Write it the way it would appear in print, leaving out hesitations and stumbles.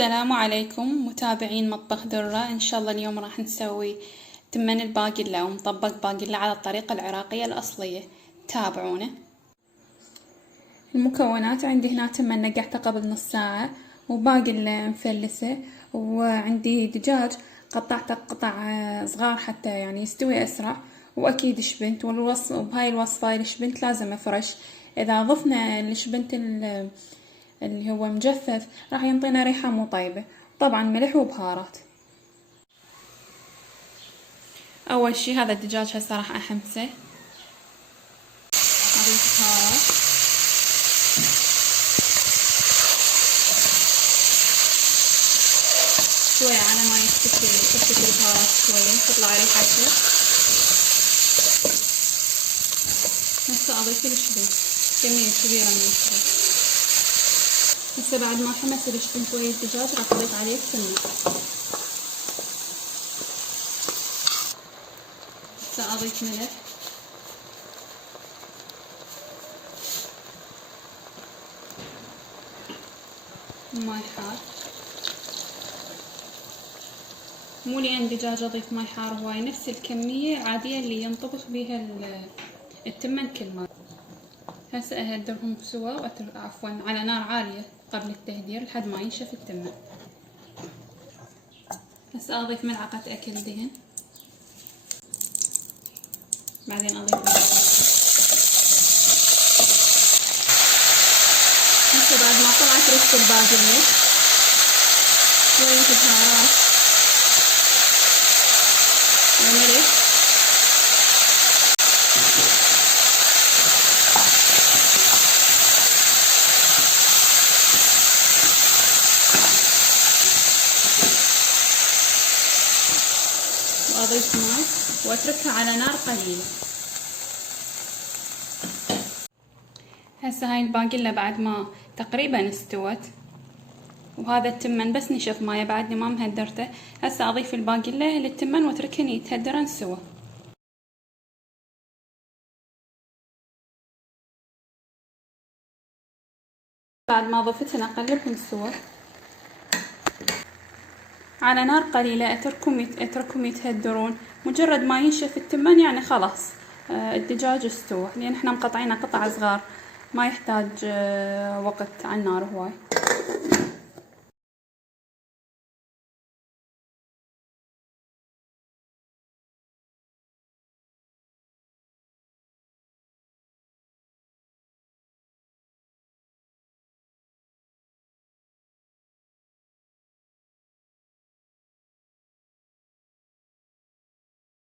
السلام عليكم متابعين مطبخ درة. إن شاء الله اليوم راح نسوي تمن الباقلة أو مطبق باقلة على الطريقة العراقية الأصلية. تابعونا. المكونات: عندي هنا تمن نقعته قبل نص ساعة، وباقلة مفلسة، وعندي دجاج قطعته قطع صغار حتى يعني يستوي أسرع، وأكيد شبنت. وبهاي الوصفة الشبنت لازم فرش. إذا ضفنا الشبنت اللي هو مجفف راح ينطينا ريحة مو طيبة. طبعا ملح وبهارات. اول شي هذا الدجاج هسه راح احمسه، اضيف بهارات، شوية على ما تفتك البهارات شوية تطلع ريحتها. هسه اضيف الشبنت، كمية كبيرة من الشبنت. هسه بعد ما حمس الشبنت ويا الدجاج راح اضيف عليه التمن. هسه اضيف ملح، وماي حار. مو لأن دجاج اضيف ماي حار هواي، نفس الكمية العادية اللي ينطبخ بيها التمن كل مرة. هسه اهدرهم سوا عفوا على نار عالية قبل التهدير لحد ما ينشف التمن. هسه اضيف ملعقة اكل دهن، بعدين اضيف هسه بعد ما طلعت ريحة الباقلة شوية بهارات وملح واضيف ماء واتركها على نار قليلة. هسه هاي الباقلة بعد ما تقريبا استوت، وهذا التمن بس نشف مايه بعدني ما مهدرته. هسه اضيف الباقلة للتمن واتركهن يتهدرن سوا. بعد ما ضفتهن اقلبهم سوا على نار قليلة، اتركهم يتهدرون. مجرد ما ينشف التمن يعني خلاص الدجاج استوى، لان احنا مقطعينه قطع صغار ما يحتاج وقت على النار هواي.